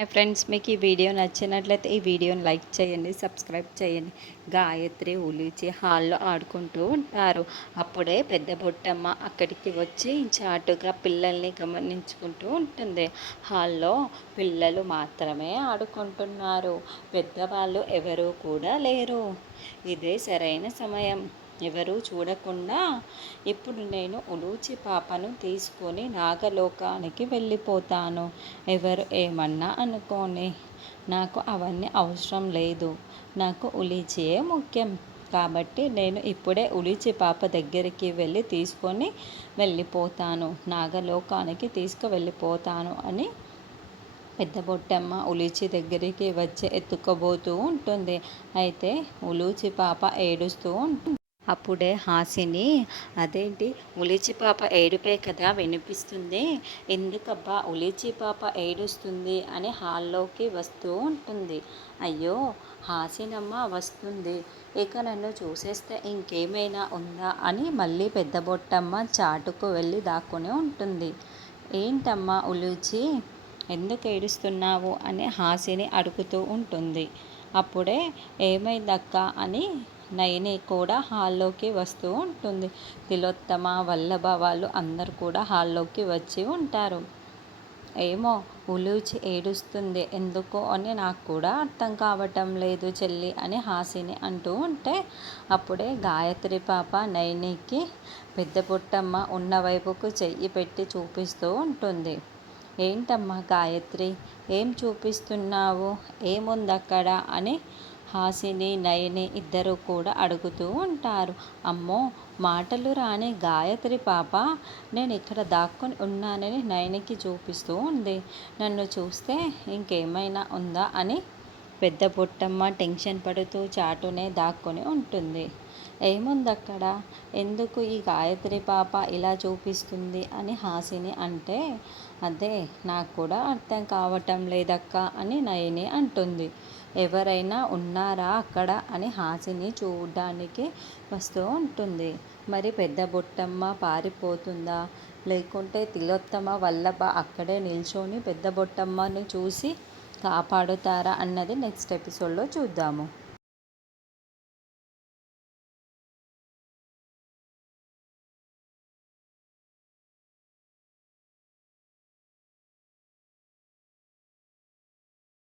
Hi friends, మీకు ఈ video నచ్చినట్లయితే ఈ వీడియోని లైక్ చేయండి, సబ్స్క్రైబ్ చేయండి. గాయత్రి ఉలిచి హాల్లో ఆడుకుంటూ ఉంటారు. అప్పుడే పెద్ద బొట్టమ్మ అక్కడికి వచ్చి చాటుగా పిల్లల్ని గమనించుకుంటూ ఉంటుంది. హాల్లో పిల్లలు మాత్రమే ఆడుకుంటున్నారు, పెద్దవాళ్ళు ఎవరూ కూడా లేరు. ఇదే సరైన సమయం, ఎవరూ చూడకుండా ఇప్పుడు నేను ఉలూచి పాపను తీసుకొని నాగలోకానికి వెళ్ళిపోతాను. ఎవరు ఏమన్నా అనుకోని, నాకు అవన్నీ అవసరం లేదు. నాకు ఉలీచియే ముఖ్యం. కాబట్టి నేను ఇప్పుడే ఉలీచి పాప దగ్గరికి వెళ్ళి తీసుకొని వెళ్ళిపోతాను, నాగలోకానికి తీసుకువెళ్ళిపోతాను అని పెద్ద బొట్టమ్మ ఉలీచి దగ్గరికి వచ్చి ఎత్తుకోబోతూ ఉంటుంది. అయితే ఉలూచి పాప ఏడుస్తూ ఉంటుంది. అప్పుడే హాసిని, అదేంటి ఉలిచి పాప ఏడుపే కదా వినిపిస్తుంది, ఎందుకబ్బా ఉలిచి పాప ఏడుస్తుంది అని హాల్లోకి వస్తూ ఉంటుంది. అయ్యో, హాసినమ్మ వస్తుంది, ఇక నన్ను చూసేస్తే ఇంకేమైనా ఉందా అని మళ్ళీ పెద్ద బొట్టమ్మ చాటుకు వెళ్ళి దాక్కుని ఉంటుంది. ఏంటమ్మా ఉలూచి, ఎందుకు ఏడుస్తున్నావు అని హాసిని అడుగుతూ ఉంటుంది. అప్పుడే ఏమైందక్క అని నయని కూడా హాల్లోకి వస్తూ ఉంటుంది. తిలోత్తమ, వల్లభ వాళ్ళు అందరు కూడా హాల్లోకి వచ్చి ఉంటారు. ఏమో ఉలూచి ఏడుస్తుంది ఎందుకో అని నాకు కూడా అర్థం కావటం లేదు చెల్లి అని హాసిని అంటూ ఉంటే, అప్పుడే గాయత్రి పాప నయనికి పెద్ద పుట్టమ్మ ఉన్న వైపుకు చెయ్యి పెట్టి చూపిస్తూ ఉంటుంది. ఏంటమ్మా గాయత్రి, ఏం చూపిస్తున్నావు, ఏముందక్కడ అని హాసిని నయని ఇద్దరు కూడా అడుగుతూ ఉంటారు. అమ్మో, మాటలు రాని గాయత్రి పాప నేను ఇక్కడ దాక్కుని ఉన్నానని నయనికి చూపిస్తూ ఉంది. నన్ను చూస్తే ఇంకేమైనా ఉందా అని పెద్ద బొట్టమ్మ టెన్షన్ పడుతూ చాటునే దాక్కుని ఉంటుంది. ఏముందక్కడ, ఎందుకు ఈ గాయత్రి పాప ఇలా చూపిస్తుంది అని హాసిని అంటే, అదే నాకు కూడా అర్థం కావటం లేదక్క అని నయని అంటుంది. ఎవరైనా ఉన్నారా అక్కడ అని హాసిని చూడడానికి వస్తూ ఉంటుంది. మరి పెద్ద బొట్టమ్మ పారిపోతుందా, లేకుంటే తిలోత్తమ వల్లభ అక్కడే నిల్చొని పెద్ద బొట్టమ్మని చూసి కాపాడుతారా అన్నది నెక్స్ట్ ఎపిసోడ్లో చూద్దాము.